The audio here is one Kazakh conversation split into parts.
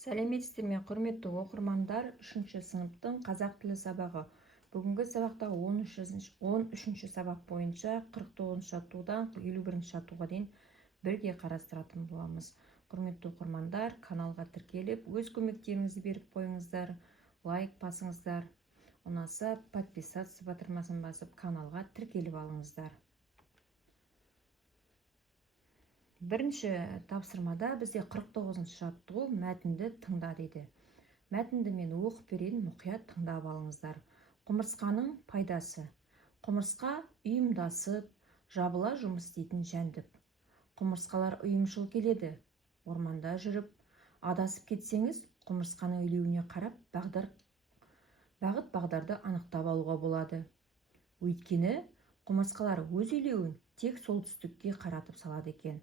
Сәлеметсіздер ме, құрметті оқырмандар, 3-ші сыныптың қазақ тілі сабағы. Бүгінгі сабақта 13-ші сабақ бойынша 49-ші жаттығудан 51-ші жаттығуға дейін бірге қарастыратын боламыз. Құрметті оқырмандар, каналға тіркеліп, өз көмектеріңізді беріп қойыңыздар, лайк басыңыздар. Ұнаса, подписаться батырмасын басып, каналға тіркеліп алыңыздар. Бірінші тапсырмада бізде 49-ші жаттығу мәтінді тыңда дейді. Мәтінді мен оқып берейін, мұқият тыңдап алыңыздар. Құмырсқаның пайдасы. Құмырсқа ұйымдасып, жабыла жұмыс істейтін жәндік. Құмырсқалар ұйымшыл келеді. Орманда жүріп, адасып кетсеңіз, құмырсқаның илеуіне қарап, бағыт-бағдарды анықтап алуға болады. Өйткені құмырсқалар өз илеуін тек солтүстікке қаратып салады екен.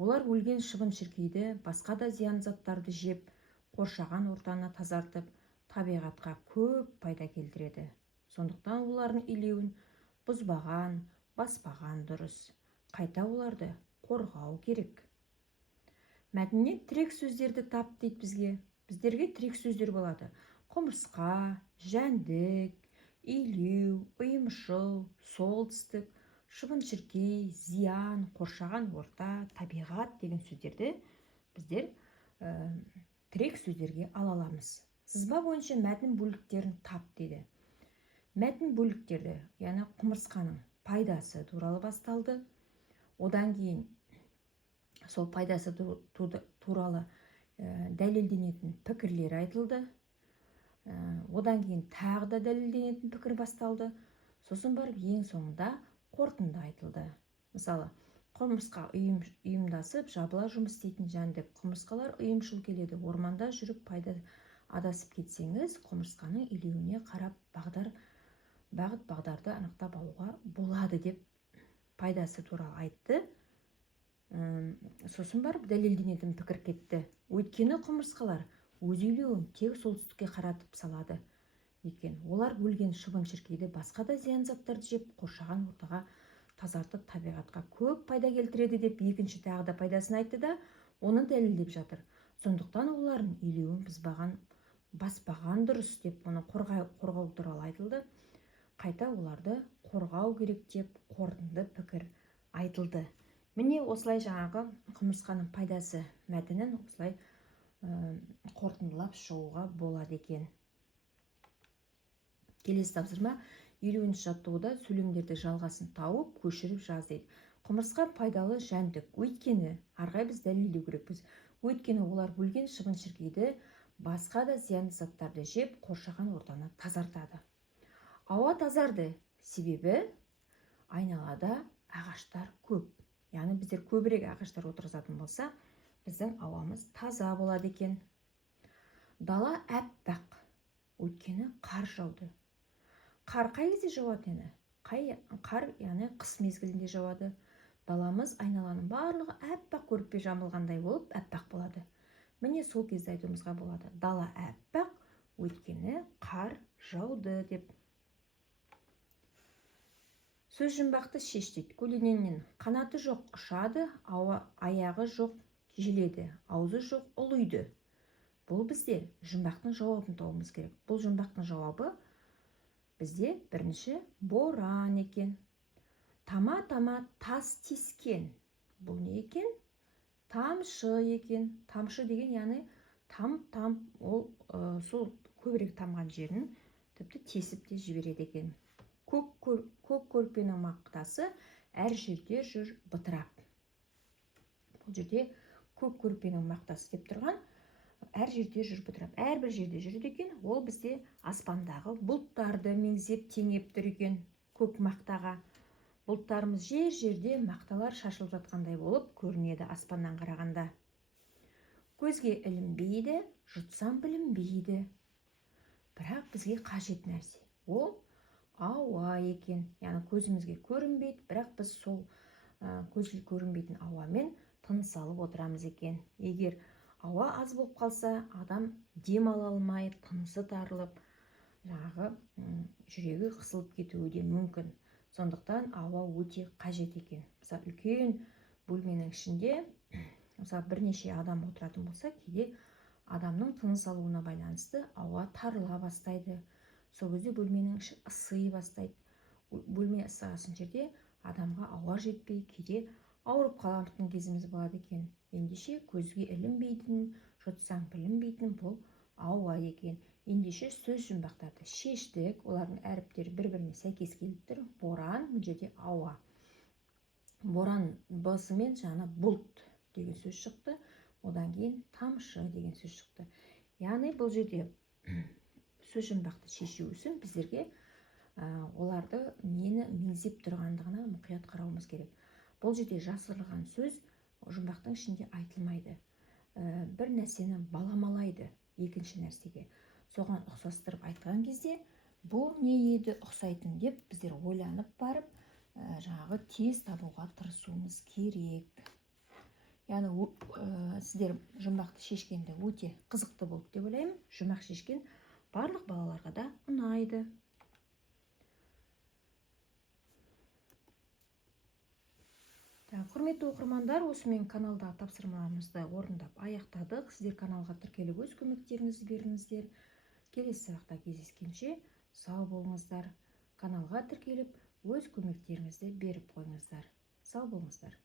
Олар өлген шыбын-шіркейді, басқа да зиян заттарды жеп, қоршаған ортаны тазартып, табиғатқа көп пайда келтіреді. Сондықтан олардың илеуін бұзбаған, баспаған дұрыс. Қайта оларды қорғау керек. Мәтіннен тірек сөздерді тап дейді бізге. Біздерге тірек сөздер болады. Құмырсқа, жәндік, илеу, ұйымшыл, солтүстік, шыбын-шіркей, зиян, қоршаған орта, табиғат деген сөздерді біздер тірек сөздерге ала аламыз. Сызба бойынша мәтін бөліктерін тап дейді. Мәтін бөліктерді, яғни құмырсқаның пайдасы туралы басталды. Одан кейін сол пайдасы туралы дәлелденетін пікірлер айтылды. Одан кейін тағы да дәлелденетін пікір басталды. Сосын барып ең соңында қорытынды айтылды. Мысалы, құмырсқа ұйымдасып, жабыла жұмыс істейтін жәндік. Құмырсқалар ұйымшыл келеді. Орманда жүріп адасып кетсеңіз, құмырсқаның илеуіне қарап бағыт-бағдарды анықтап алуға болады деп пайдасы туралы айтты. Сосын барып дәлелденетін пікір кетті. Өйткені құмырсқалар өз илеуін тек солтүстікке қаратып салады екен. Олар өлген шыбын-шіркейді, басқа да зиян заттарды жеп, қоршаған ортаға тазартып, табиғатқа көп пайда келтіреді деп екінші тағы да пайдасын айтты да, оны дәлелдеп жатыр. Сондықтан олардың илеуін баспаған дұрыс деп, оны қорғау туралы айтылды. Қайта оларды қорғау керек деп қорытынды пікір айтылды. Міне осылай жаңағы құмырсқаның пайдасы мәтінін осылай қорытындылап шығуға болады екен. Келесі тапсырма 50-ші жаттығуда сөйлемдерді жалғасын тауып, көшіріп жаз дейді. Құмырсқа пайдалы жәндік. Өйткені, арғай біз дәлелдеу керекпіз. Өйткені олар өлген шыбын-шіркейді, басқа да зиян заттарды жеп, қоршаған ортаны тазартады. Ауа тазарды, себебі айналада ағаштар көп. Яғни біздер көбірек ағаштар отырғызатын болса, біздің ауамыз таза болады екен. Дала әппақ. Өйткені қар жауды. Қар қай кезде жауады ені? Қар, яғни қыс мезгілінде жауады. Даламыз айналаның барлығы әппақ көрпе жамылғандай болып, әппақ болады. Міне сол кезде айтуымызға болады. Дала әппақ, өйткені қар жауды деп. Сөз жұмбақты шеш дейді. Көлденеңнен қанаты жоқ ұшады, аяғы жоқ желеді, аузы жоқ ұлиды. Бұл бізде жұмбақтың жауабын тауымыз керек. Бұл жұмбақтың жауабы бізде бірінші боран екен. Тама-тама тас тескен. Бұл не екен? Тамшы екен. Тамшы деген, яғни там, ол сол көбірек тамған жерін тіпті тесіп те жібереді екен. Көк көрпенің мақтасы әр жерде жүр бытырап. Бұл жерде көк көрпенің мақтасы деп тұрған, әр жерде жүр бытырап. Әрбір жерде жүреді екен. Ол бізде аспандағы бұлттарды меңзеп теңеп тұр екен көк мақтаға. Бұлттарымыз жер-жерде мақталар шашылып жатқандай болып көрінеді аспаннан қарағанда. Көзге ілінбейді, жұтсам білінбейді. Бірақ бізге қажет нәрсе. Ол ауа екен. Яғни көзімізге көрінбейді, бірақ біз сол көзге көрінбейтін ауамен тыныс алып отырамыз екен. Егер ауа аз болып қалса, адам дем ала алмай, тынысы тарылып, жүрегі қысылып кетуі де мүмкін. Сондықтан ауа өте қажет екен. Мысалы, үлкен бөлменің ішінде, мысалы, бірнеше адам отыратын болса, кейде адамның тыныс алуына байланысты ауа тарыла бастайды. Сол кезде бөлменің іші ысый бастайды. Бөлме ысыған жерде адамға ауа жетпей, кейде ауырып қалатын кезіміз болады екен. Ендеше көзге ілінбейтін, жұтсаң білінбейтін бұл ауа екен. Ендеше сөз жұмбақтарды шештік. Олардың әріптері бір-біріне сәйкес келіп тұр. Боран, бұл жерде ауа. Боран бысымен жаңа бұлт деген сөз шықты. Одан кейін тамшы деген сөз шықты. Яғни бұл жерде сөз жұмбақты шешу үшін біздерге оларды нені меңзеп тұрғандығына мұқият қарауымыз керек. Бұл жерде жасырылған сөз жұмбақтың ішінде айтылмайды. Бір нәрсені баламалайды екінші нәрсеге. Соған ұқсастырып айтқан кезде бұл не еді ұқсайтын деп біздер ойланып барып жаңағы тез табуға тырысуымыз керек. Яғни сіздер жұмбақты шешкенде өте қызықты болды деп ойлаймын. Жұмбақ шешкен барлық балаларға да ұнайды. Құрметті оқырмандар, осымен каналдағы тапсырмаларымызды орындап аяқтадық. Сіздер каналға тіркеліп өз көмектеріңізді беріңіздер. Келесі сабақта кездескенше сау болыңыздар. Каналға тіркеліп өз көмектеріңізді беріп қойыңыздар. Сау болыңыздар.